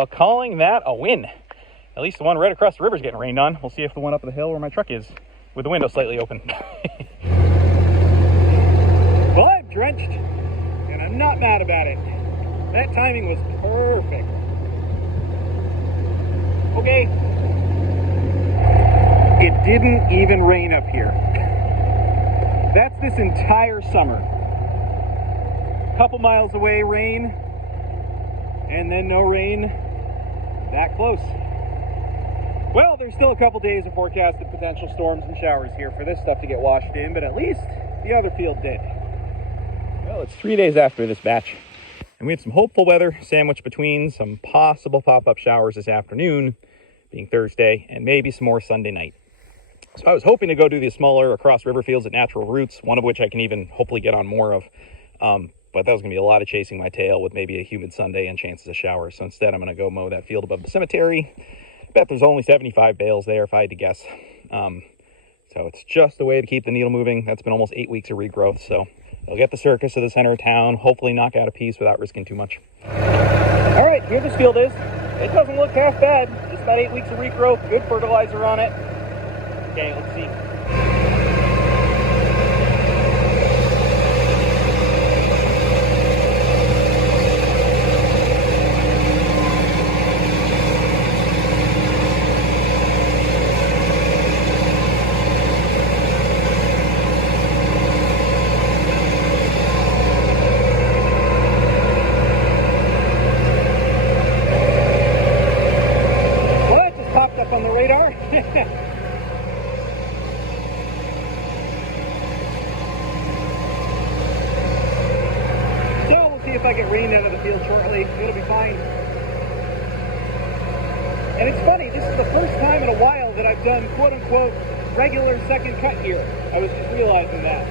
Well, calling that a win. At least the one right across the river is getting rained on. We'll see if the one up the hill where my truck is, with the window slightly open. Well, I'm drenched, and I'm not mad about it. That timing was perfect. Okay. It didn't even rain up here. That's this entire summer. A couple miles away, rain, and then no rain that close. Well, there's still a couple days of forecasted potential storms and showers here for this stuff to get washed in, but at least the other field did. Well, it's 3 days after this batch, and we had some hopeful weather sandwiched between some possible pop-up showers this afternoon, being Thursday, and maybe some more Sunday night. So I was hoping to go do the smaller across river fields at natural routes, one of which I can even hopefully get on more of. But that was going to be a lot of chasing my tail with maybe a humid Sunday and chances of showers. So instead, I'm going to go mow that field above the cemetery. I bet there's only 75 bales there if I had to guess. So it's just a way to keep the needle moving. That's been almost 8 weeks of regrowth. So it'll get the circus to the center of town, hopefully knock out a piece without risking too much. All right, here this field is. It doesn't look half bad. Just about 8 weeks of regrowth, good fertilizer on it. Okay, let's see. Well, that just popped up on the radar. If I get rained out of the field shortly, it'll be fine. And it's funny, this is the first time in a while that I've done quote-unquote regular second cut here. I was just realizing that.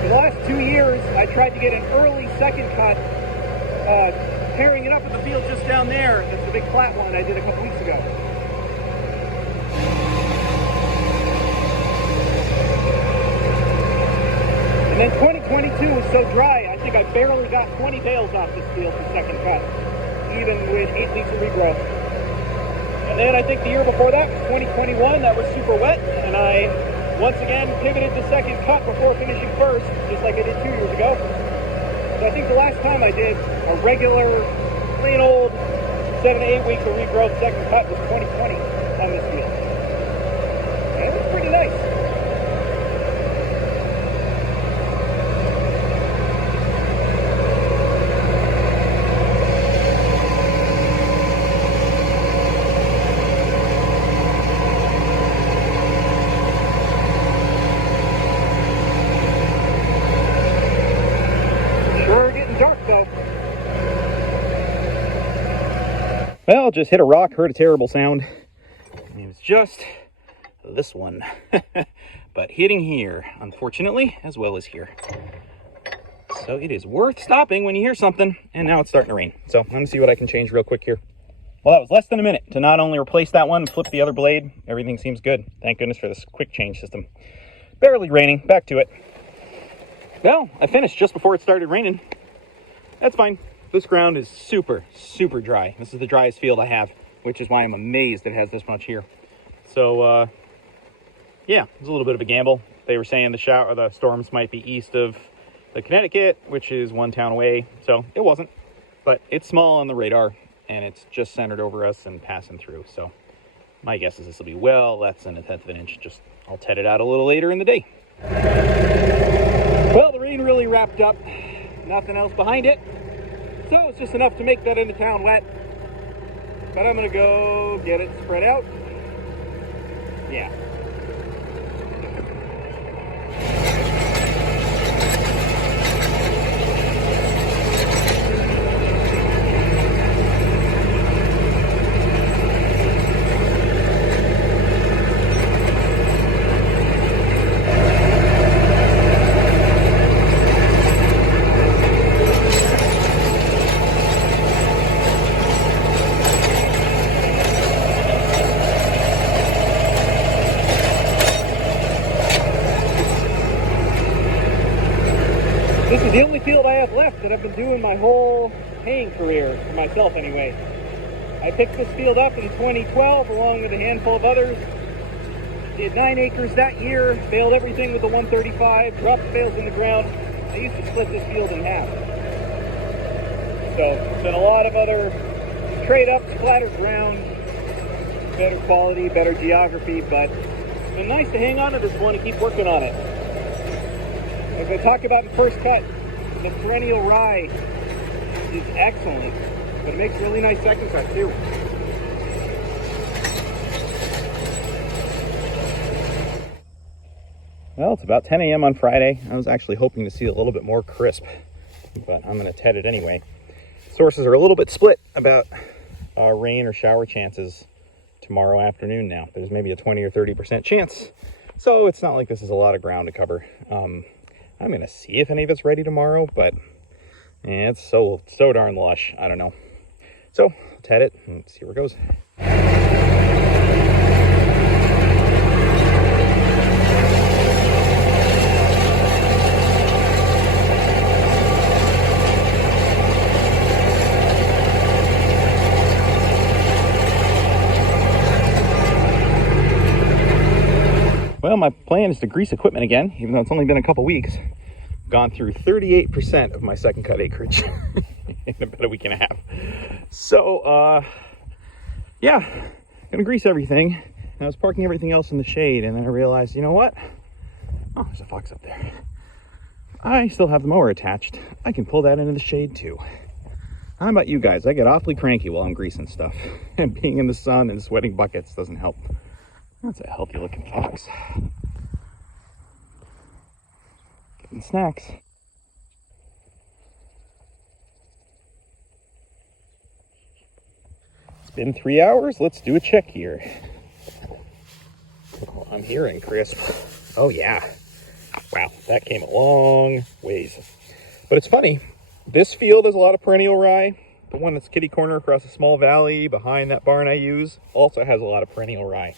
For the last 2 years, I tried to get an early second cut, tearing it up in the field just down there. That's the big flat one I did a couple weeks ago. And then 2022 was so dry, I think I barely got 20 bales off this field for second cut, even with 8 weeks of regrowth. And then I think the year before that was 2021, that was super wet, and I once again pivoted to second cut before finishing first, just like I did 2 years ago. So I think the last time I did a regular, plain old 7 to 8 weeks of regrowth second cut was 2020 on this field. And it was pretty nice. Well, just hit a rock, heard a terrible sound. And it was just this one. But hitting here, unfortunately, as well as here. So it is worth stopping when you hear something. And now it's starting to rain. So I'm going to see what I can change real quick here. Well, that was less than a minute to not only replace that one, flip the other blade. Everything seems good. Thank goodness for this quick change system. Barely raining. Back to it. Well, I finished just before it started raining. That's fine. This ground is super, super dry. This is the driest field I have, which is why I'm amazed it has this much here. So, yeah, it was a little bit of a gamble. They were saying the storms might be east of the Connecticut, which is one town away. So it wasn't, but it's small on the radar and it's just centered over us and passing through. So my guess is this will be well less than 1/10 of an inch. Just I'll TED it out a little later in the day. Well, the rain really wrapped up. Nothing else behind it. So it's just enough to make that into town wet. But I'm gonna go get it spread out. Yeah. the only field I have left that I've been doing my whole haying career, for myself anyway. I picked this field up in 2012 along with a handful of others. Did 9 acres that year, baled everything with the 135, dropped the bales in the ground. I used to split this field in half. So, there's been a lot of other trade-ups, flatter ground, better quality, better geography, but it's been nice to hang on to this one and keep working on it. As I talked about in the first cut, the perennial rye is excellent, but it makes a really nice second cut too. Well, it's about 10 a.m. on Friday. I was actually hoping to see a little bit more crisp, but I'm going to TED it anyway. Sources are a little bit split about rain or shower chances tomorrow afternoon now. There's maybe a 20 or 30% chance, so it's not like this is a lot of ground to cover. I'm going to see if any of it's ready tomorrow, but it's so darn lush. I don't know. So, I'll TED it and see where it goes. Well, my plan is to grease equipment again, even though it's only been a couple weeks. Gone through 38% of my second cut acreage in about a week and a half. So, yeah, gonna grease everything. And I was parking everything else in the shade, and then I realized, you know what? Oh, there's a fox up there. I still have the mower attached. I can pull that into the shade too. How about you guys? I get awfully cranky while I'm greasing stuff. And being in the sun and sweating buckets doesn't help. That's a healthy looking fox. Getting snacks. It's been 3 hours. Let's do a check here. Oh, I'm hearing crisp. Oh yeah. Wow, that came a long ways. But it's funny. This field has a lot of perennial rye. The one that's kitty corner across a small valley behind that barn I use also has a lot of perennial rye.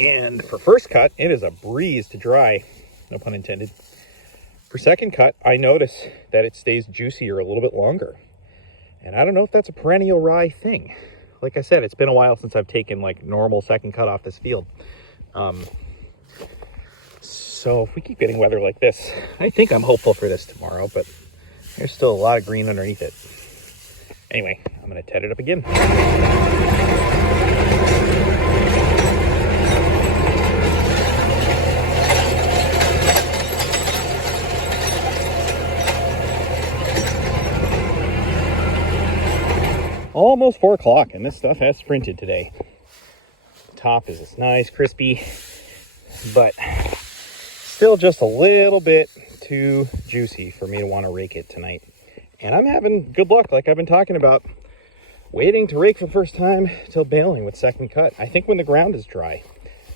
And for first cut, it is a breeze to dry, no pun intended. For second cut, I notice that it stays juicier a little bit longer. And I don't know if that's a perennial rye thing. Like I said, it's been a while since I've taken like normal second cut off this field. So if we keep getting weather like this, I think I'm hopeful for this tomorrow, but there's still a lot of green underneath it. Anyway, I'm gonna TED it up again. Almost 4 o'clock, and this stuff has sprinted today. The top is nice, crispy, but still just a little bit too juicy for me to want to rake it tonight. And I'm having good luck, like I've been talking about, waiting to rake for the first time till baling with second cut. I think when the ground is dry.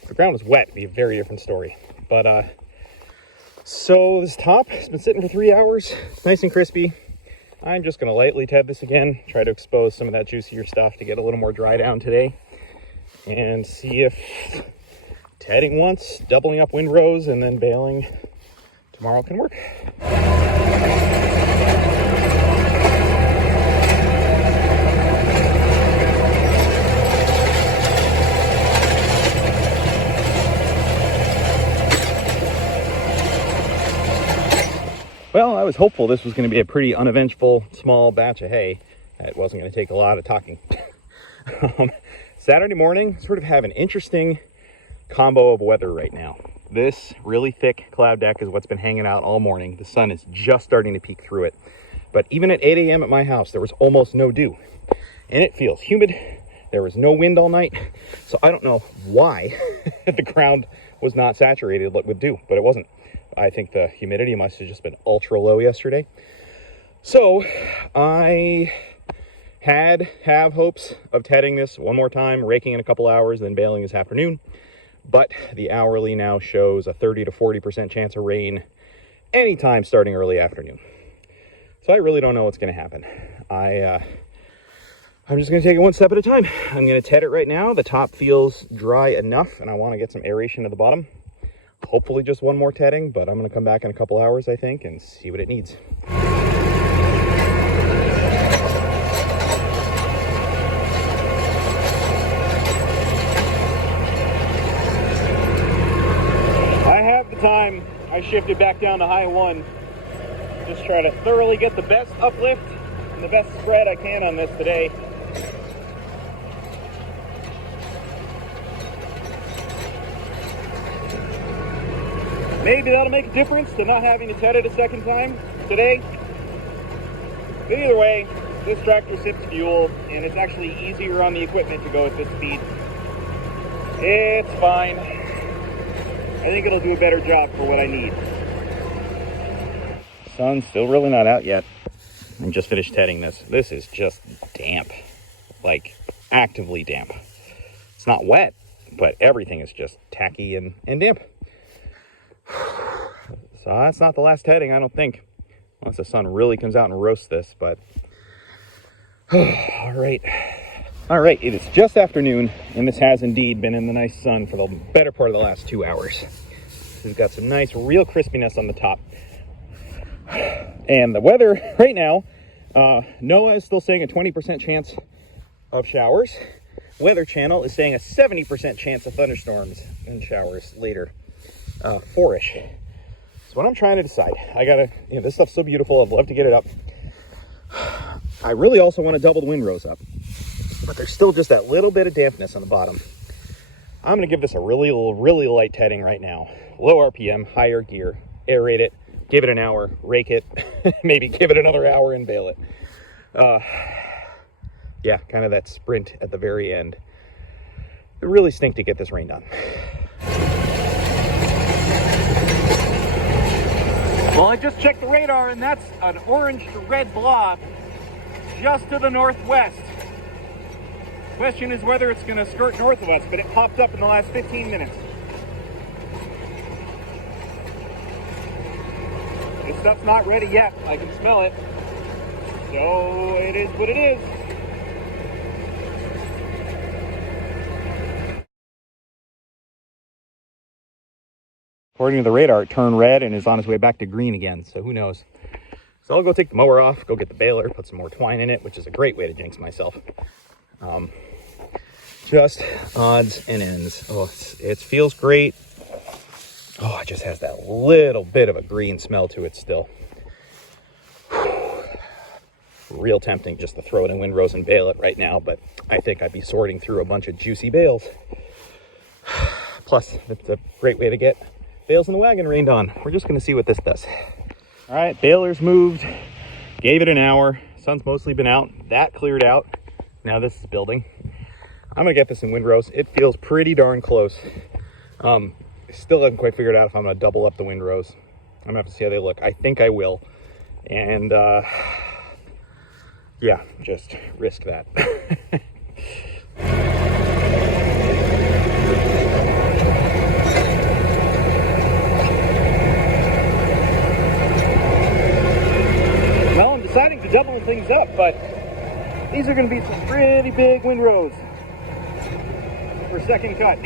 If the ground was wet, it'd be a very different story. But so this top has been sitting for 3 hours. It's nice and crispy. I'm just going to lightly TED this again, try to expose some of that juicier stuff to get a little more dry down today, and see if TEDing once, doubling up windrows, and then baling tomorrow can work. Well, I was hopeful this was going to be a pretty uneventful small batch of hay. It wasn't going to take a lot of talking. Saturday morning, sort of have an interesting combo of weather right now. This really thick cloud deck is what's been hanging out all morning. The sun is just starting to peek through it. But even at 8 a.m. at my house, there was almost no dew. And it feels humid. There was no wind all night. So I don't know why the ground was not saturated with dew, but it wasn't. I think the humidity must have just been ultra low yesterday. So I have hopes of TEDing this one more time, raking in a couple hours, then baling this afternoon. But the hourly now shows a 30 to 40% chance of rain anytime starting early afternoon. So I really don't know what's going to happen. I'm just going to take it one step at a time. I'm going to TED it right now. The top feels dry enough, and I want to get some aeration to the bottom. hopefully just one more tedding, but I'm going to come back in a couple hours, I think, and see what it needs. Time I shifted back down to high 1, just try to thoroughly get the best uplift and the best spread I can on this today. Maybe that'll make a difference to not having to ted it a second time today. But either way, this tractor sips fuel and it's actually easier on the equipment to go at this speed. It's fine. I think it'll do a better job for what I need. Sun's still really not out yet. I just finished tedding this. This is just damp, like actively damp. It's not wet, but everything is just tacky and damp. So that's not the last tedding, I don't think, unless the sun really comes out and roasts this, but all right, it is just afternoon, and this has indeed been in the nice sun for the better part of the last 2 hours. We've got some nice, real crispiness on the top. And the weather right now, NOAA is still saying a 20% chance of showers. Weather Channel is saying a 70% chance of thunderstorms and showers later, 4-ish. So what I'm trying to decide, I gotta, this stuff's so beautiful, I'd love to get it up. I really also want to double the windrows up, but there's still just that little bit of dampness on the bottom. I'm gonna give this a really light tedding right now. Low RPM, higher gear, aerate it, give it an hour, rake it, maybe give it another hour and bale it. Yeah, kind of that sprint at the very end. It really stinks to get this rain done. Well, I just checked the radar, and that's an orange to red blob just to the northwest. Question is whether it's going to skirt north of us, but it popped up in the last 15 minutes. This stuff's not ready yet. I can smell it. So it is what it is. According to the radar, it turned red and is on its way back to green again, so who knows. So I'll go take the mower off, go get the baler, put some more twine in it, which is a great way to jinx myself. Just odds and ends. Oh, it feels great. Oh, it just has that little bit of a green smell to it still. Real tempting just to throw it in windrows and bale it right now, but I think I'd be sorting through a bunch of juicy bales. Plus, it's a great way to get bales in the wagon rained on. We're just going to see what this does. All right, baler's moved. Gave it an hour. Sun's mostly been out. That cleared out. Now this is building. I'm going to get this in windrows. It feels pretty darn close. Still haven't quite figured out if I'm going to double up the windrows. I'm going to have to see how they look. I think I will. And, yeah, just risk that. Well, I'm deciding to double things up, but these are going to be some pretty big windrows for second cut.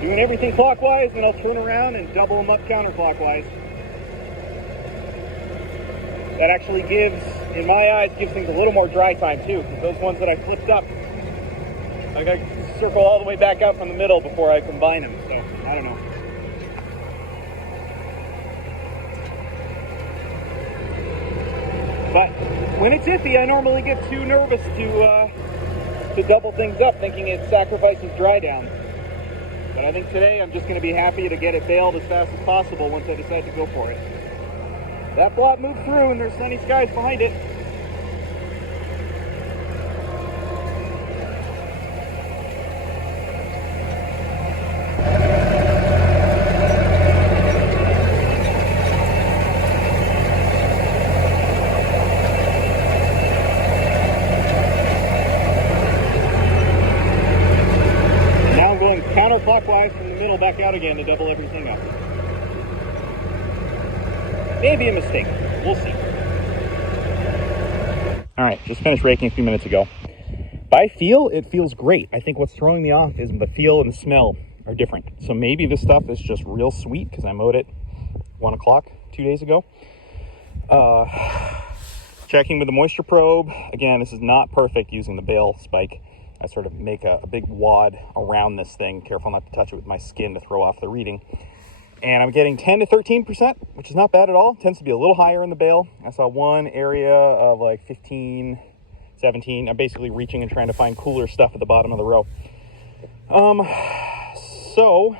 Doing everything clockwise, and I'll turn around and double them up counterclockwise. That actually gives, in my eyes, gives things a little more dry time too, because those ones that I flipped up, I gotta circle all the way back out from the middle before I combine them, so I don't know. But when it's iffy, I normally get too nervous to double things up, thinking it sacrifices dry down. But I think today I'm just going to be happy to get it baled as fast as possible once I decide to go for it. That blob moved through and there's sunny skies behind it. Counterclockwise from the middle back out again to double everything up. Maybe a mistake. We'll see. All right, just finished raking a few minutes ago. By feel, it feels great. I think what's throwing me off is the feel and smell are different. So maybe this stuff is just real sweet because I mowed it 1 o'clock 2 days ago. Checking with the moisture probe. Again, this is not perfect using the Bale spike. I sort of make a big wad around this thing, careful not to touch it with my skin to throw off the reading. And I'm getting 10 to 13%, which is not bad at all. It tends to be a little higher in the Bale. I saw one area of like 15, 17. I'm basically reaching and trying to find cooler stuff at the bottom of the row. So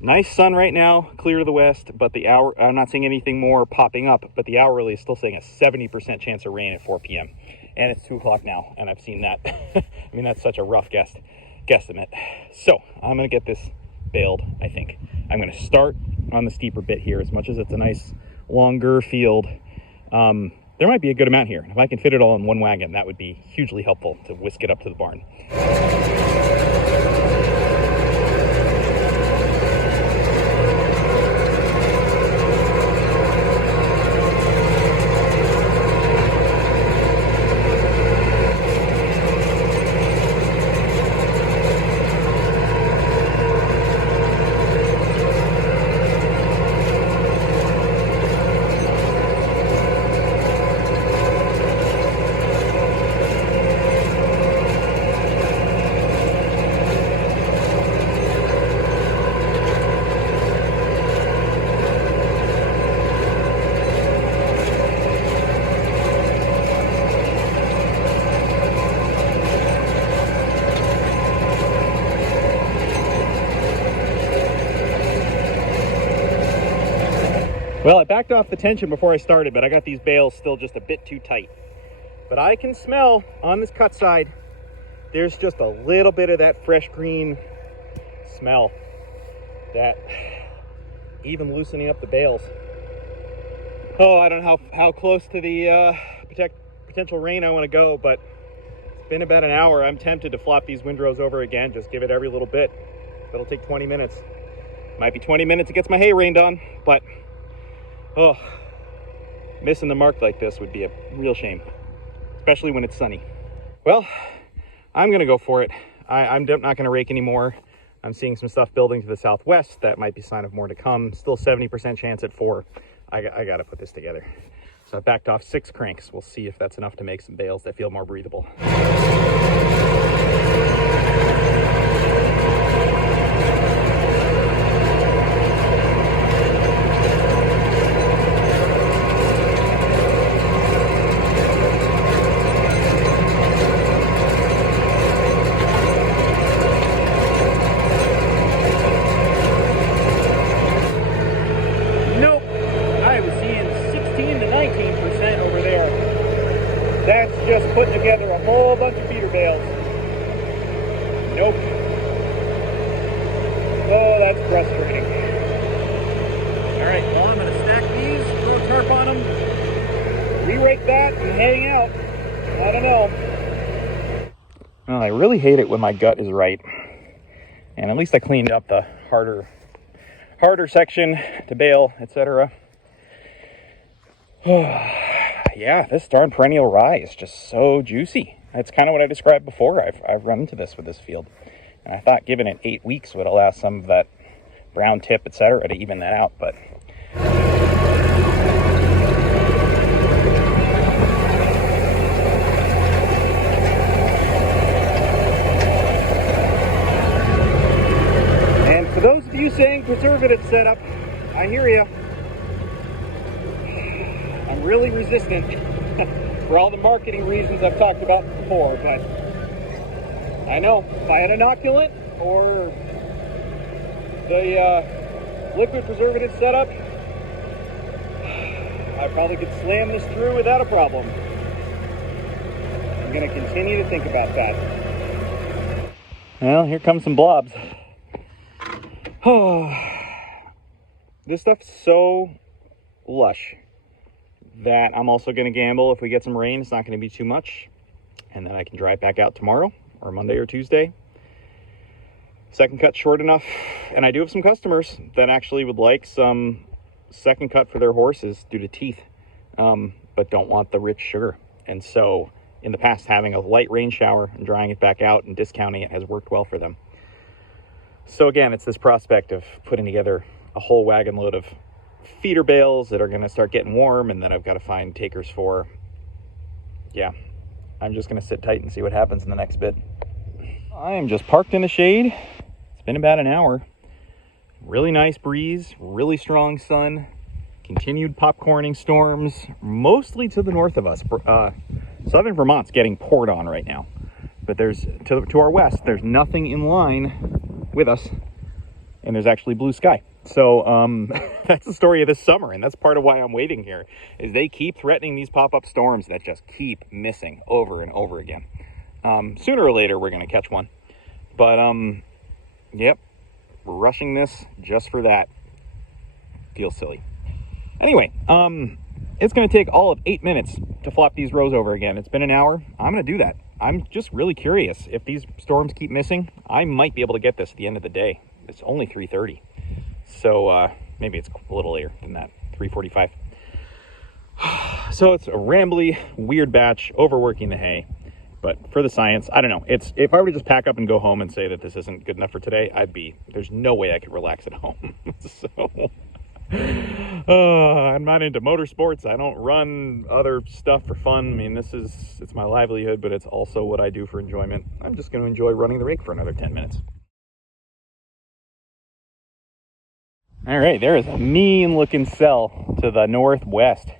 nice sun right now, clear to the west, but the hour, I'm not seeing anything more popping up, but the hourly is still saying a 70% chance of rain at 4 p.m. And it's 2 o'clock now, and I've seen that. I mean, that's such a rough guesstimate. So I'm gonna get this baled, I think. I'm gonna start on the steeper bit here, as much as it's a nice longer field. There might be a good amount here. If I can fit it all in one wagon, that would be hugely helpful to whisk it up to the barn. Well, I backed off the tension before I started, but I got these bales still just a bit too tight. But I can smell on this cut side, there's just a little bit of that fresh green smell that even loosening up the bales. Oh, I don't know how close to the potential rain I want to go, but it's been about an hour. I'm tempted to flop these windrows over again, just give it every little bit. That'll take 20 minutes. Might be 20 minutes it gets my hay rained on, but oh, missing the mark like this would be a real shame, especially when it's sunny. Well, I'm gonna go for it. I'm not gonna rake anymore. I'm seeing some stuff building to the southwest. That might be a sign of more to come. Still 70% chance at 4. I gotta put this together. So I backed off 6 cranks. We'll see if that's enough to make some bales that feel more breathable. That's just putting together a whole bunch of feeder bales. Nope. Oh, that's frustrating. All right, well, I'm going to stack these, throw a tarp on them, re-rake that, and hang out. I don't know. Well, I really hate it when my gut is right. And at least I cleaned up the harder section to bale, etc. Yeah, this darn perennial rye is just so juicy. That's kind of what I described before. I've run into this with this field. And I thought giving it 8 weeks would allow some of that brown tip, etc., to even that out, but and for those of you saying preservative setup, I hear you. I'm really resistant for all the marketing reasons I've talked about before, but I know if I had inoculant or the liquid preservative setup, I probably could slam this through without a problem. I'm going to continue to think about that. Well, here comes some blobs. Oh, this stuff's so lush that I'm also going to gamble if we get some rain, it's not going to be too much, and then I can dry it back out tomorrow or Monday or Tuesday. Second cut short enough, and I do have some customers that actually would like some second cut for their horses due to teeth, but don't want the rich sugar. And so in the past, having a light rain shower and drying it back out and discounting it has worked well for them. So again, it's this prospect of putting together a whole wagon load of feeder bales that are going to start getting warm and that I've got to find takers for. Yeah, I'm just going to sit tight and see what happens in the next bit. I am just parked in the shade. It's been about an hour. Really nice breeze, really strong sun, continued popcorning storms, mostly to the north of us. Southern Vermont's getting poured on right now, but there's to our west, there's nothing in line with us, and there's actually blue sky. So that's the story of this summer, and that's part of why I'm waiting here, is they keep threatening these pop-up storms that just keep missing over and over again. Sooner or later, we're going to catch one. But, yep, we're rushing this just for that. Feels silly. Anyway, it's going to take all of 8 minutes to flop these rows over again. It's been an hour. I'm going to do that. I'm just really curious. If these storms keep missing, I might be able to get this at the end of the day. It's only 3:30. So maybe it's a little later than that, 3:45. So it's a rambly, weird batch, overworking the hay. But for the science, I don't know. It's, if I were to just pack up and go home and say that this isn't good enough for today, there's no way I could relax at home. So I'm not into motorsports. I don't run other stuff for fun. I mean, it's my livelihood, but it's also what I do for enjoyment. I'm just going to enjoy running the rake for another 10 minutes. All right, there is a mean looking cell to the northwest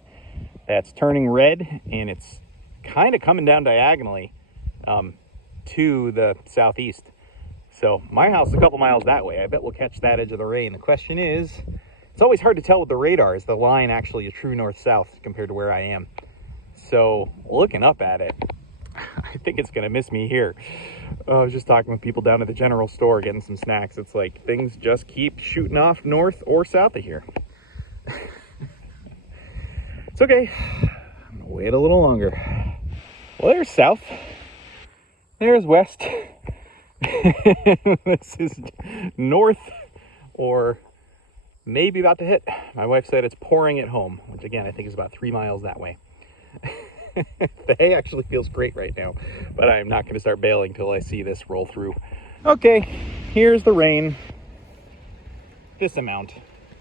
that's turning red, and it's kind of coming down diagonally to the southeast. So my house is a couple miles that way. I bet we'll catch that edge of the rain. The question is, it's always hard to tell with the radar, is the line actually a true north-south compared to where I am. So looking up at it, I think it's going to miss me here. I was just talking with people down at the general store getting some snacks. It's like things just keep shooting off north or south of here. It's okay. I'm going to wait a little longer. Well, there's south. There's west. This is north, or maybe about to hit. My wife said it's pouring at home, which again, I think is about 3 miles that way. The hay actually feels great right now, but I'm not going to start baling till I see this roll through. Okay, here's the rain. This amount.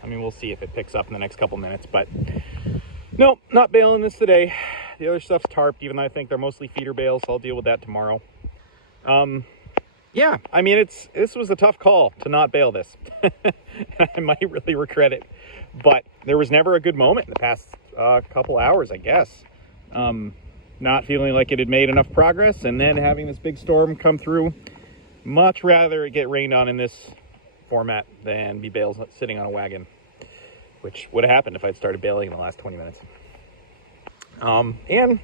I mean, we'll see if it picks up in the next couple minutes, but nope, not baling this today. The other stuff's tarped, even though I think they're mostly feeder bales, so I'll deal with that tomorrow. Yeah, I mean, this was a tough call to not bale this. I might really regret it, but there was never a good moment in the past couple hours, I guess. Not feeling like it had made enough progress, and then having this big storm come through. Much rather it get rained on in this format than be bales sitting on a wagon, which would have happened if I'd started baling in the last 20 minutes. And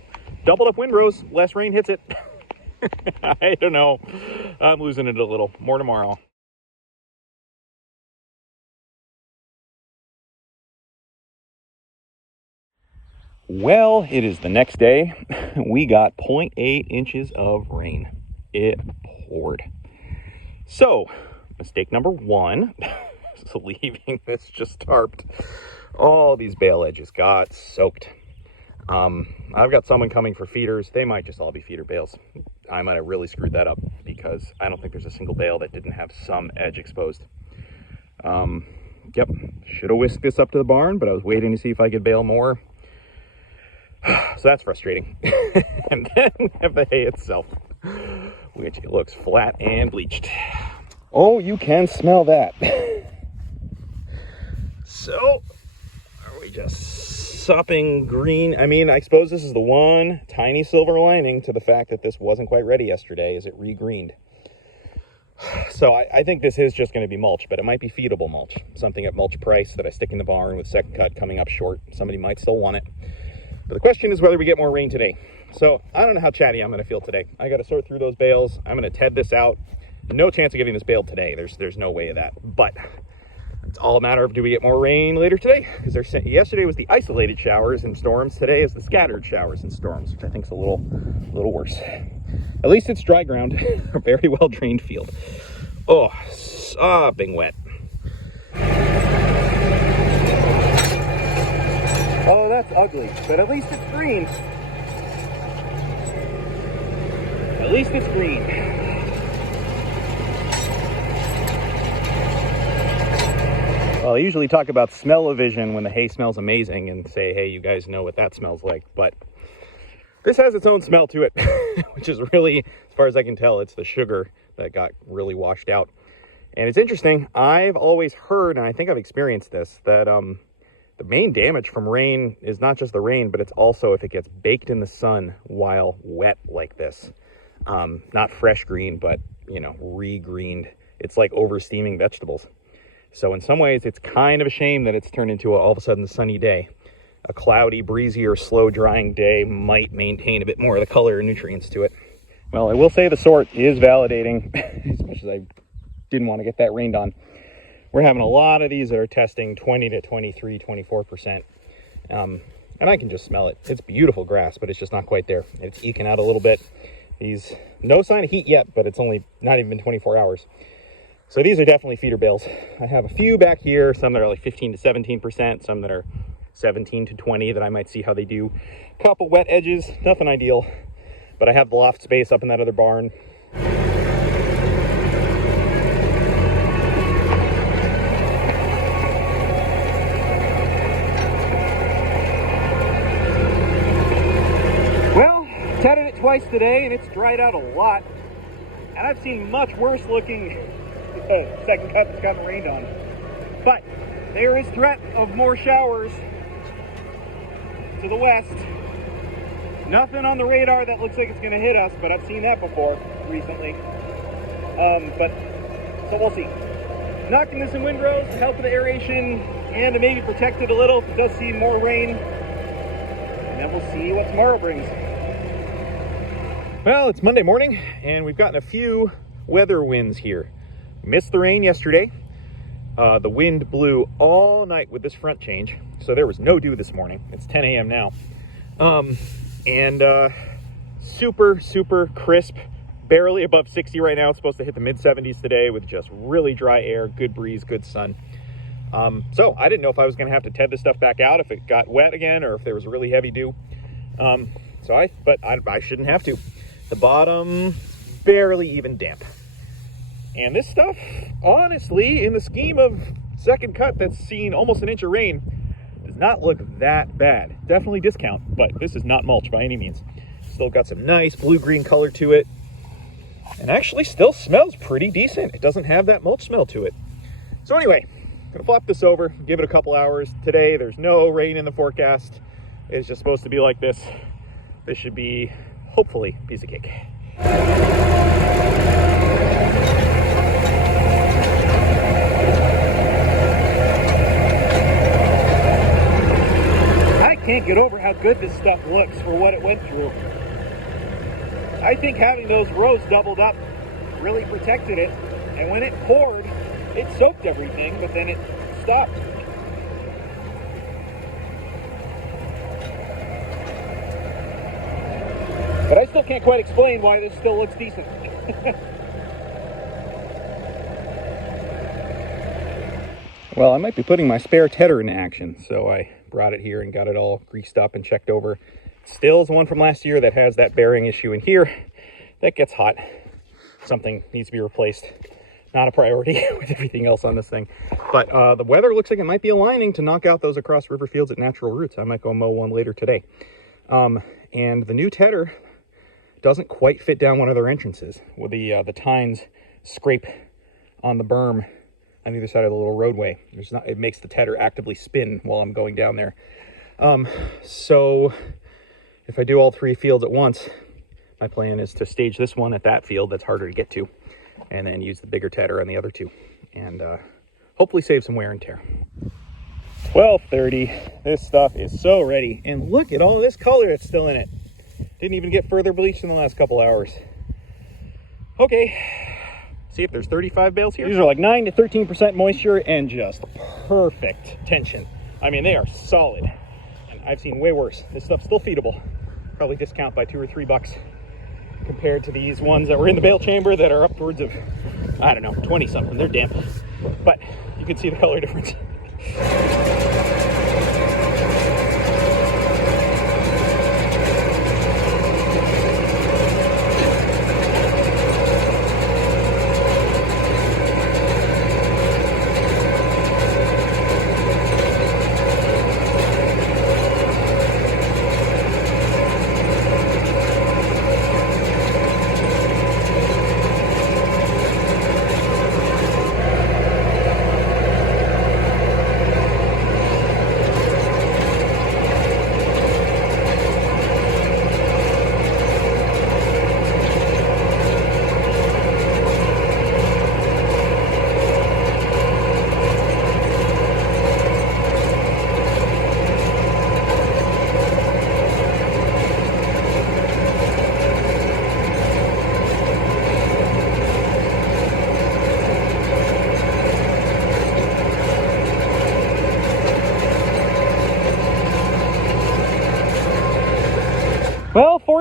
doubled up windrows, less rain hits it. I don't know. I'm losing it a little. More tomorrow. Well, it is the next day. We got 0.8 inches of rain. It poured. So, mistake number one is leaving this just tarped. All these bale edges got soaked. I've got someone coming for feeders. They might just all be feeder bales. I might have really screwed that up because I don't think there's a single bale that didn't have some edge exposed. Yep, should have whisked this up to the barn, but I was waiting to see if I could bale more. So that's frustrating. And then we have the hay itself, which it looks flat and bleached. Oh, you can smell that. So, are we just sopping green? I mean, I suppose this is the one tiny silver lining to the fact that this wasn't quite ready yesterday, is it re-greened. So I think this is just going to be mulch, but it might be feedable mulch. Something at mulch price that I stick in the barn with second cut coming up short. Somebody might still want it. But the question is whether we get more rain today. So I don't know how chatty I'm going to feel today. I got to sort through those bales. I'm going to TED this out. No chance of getting this baled today. There's no way of that. But it's all a matter of, do we get more rain later today? Because yesterday was the isolated showers and storms. Today is the scattered showers and storms, which I think is a little worse. At least it's dry ground, a very well drained field. Oh, sopping wet. Oh, that's ugly, but at least it's green. At least it's green. Well, I usually talk about smell-o-vision when the hay smells amazing and say, hey, you guys know what that smells like. But this has its own smell to it, which is really, as far as I can tell, it's the sugar that got really washed out. And it's interesting, I've always heard, and I think I've experienced this, that the main damage from rain is not just the rain, but it's also if it gets baked in the sun while wet like this. Not fresh green, but, you know, re-greened. It's like over-steaming vegetables. So in some ways, it's kind of a shame that it's turned into all of a sudden a sunny day. A cloudy, breezy, or slow-drying day might maintain a bit more of the color and nutrients to it. Well, I will say the sort is validating, as much as I didn't want to get that rained on. We're having a lot of these that are testing 20 to 23, 24%. And I can just smell it. It's beautiful grass, but it's just not quite there. It's eking out a little bit. No sign of heat yet, but it's only not even been 24 hours. So these are definitely feeder bales. I have a few back here, some that are like 15 to 17%, some that are 17 to 20 that I might see how they do. A couple wet edges, nothing ideal, but I have the loft space up in that other barn. Well, tedded it twice today and it's dried out a lot. And I've seen much worse looking second cut that's gotten rained on. But there is threat of more showers to the west. Nothing on the radar that looks like it's going to hit us, but I've seen that before recently. So we'll see. Knocking this in windrows to help with the aeration and to maybe protect it a little if it does see more rain. And then we'll see what tomorrow brings. Well, it's Monday morning and we've gotten a few weather winds here. Missed the rain yesterday. The wind blew all night with this front change, so there was no dew this morning. It's 10 a.m. now. Super, super crisp, barely above 60 right now. It's supposed to hit the mid-70s today with just really dry air, good breeze, good sun. So I didn't know if I was going to have to ted this stuff back out if it got wet again or if there was really heavy dew. But I shouldn't have to. The bottom, barely even damp. And this stuff, honestly, in the scheme of second cut that's seen almost an inch of rain, does not look that bad. Definitely discount, but this is not mulch by any means. Still got some nice blue-green color to it. And actually still smells pretty decent. It doesn't have that mulch smell to it. So anyway, gonna flop this over, give it a couple hours. Today, there's no rain in the forecast. It's just supposed to be like this. This should be, hopefully, a piece of cake. Can't get over how good this stuff looks for what it went through. I think having those rows doubled up really protected it, and when it poured, it soaked everything, but then it stopped. But I still can't quite explain why this still looks decent. Well, I might be putting my spare tedder into action, so I brought it here and got it all greased up and checked over. Still is the one from last year that has that bearing issue in here. That gets hot. Something needs to be replaced. Not a priority with everything else on this thing. But the weather looks like it might be aligning to knock out those across river fields at natural roots. I might go mow one later today. And the new tedder doesn't quite fit down one of their entrances. With the tines scrape on the berm on either side of the little roadway. It makes the tedder actively spin while I'm going down there. So if I do all three fields at once, my plan is to stage this one at that field that's harder to get to, and then use the bigger tedder on the other two, and hopefully save some wear and tear. 12:30. This stuff is so ready, and look at all this color that's still in it. Didn't even get further bleached in the last couple hours. Okay. See if there's 35 bales here. These are like 9 to 13% moisture and just perfect tension. I mean, they are solid. And I've seen way worse. This stuff's still feedable. Probably discount by $2 or $3 compared to these ones that were in the bale chamber that are upwards of, I don't know, 20 something. They're damp, but you can see the color difference.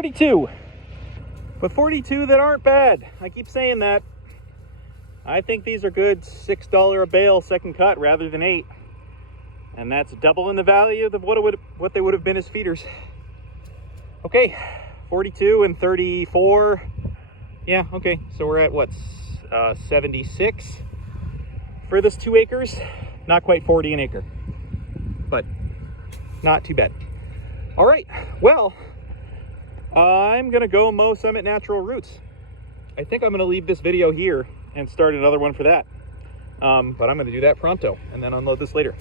42. But 42 that aren't bad. I keep saying that. I think these are good $6 a bale second cut rather than 8. And that's doubling the value of what they would have been as feeders. Okay, 42 and 34. Yeah, okay, so we're at what, 76 for this 2 acres. Not quite 40 an acre, but not too bad. All right, well, I'm gonna go mow some at Natural Roots. I think I'm gonna leave this video here and start another one for that. But I'm gonna do that pronto and then unload this later.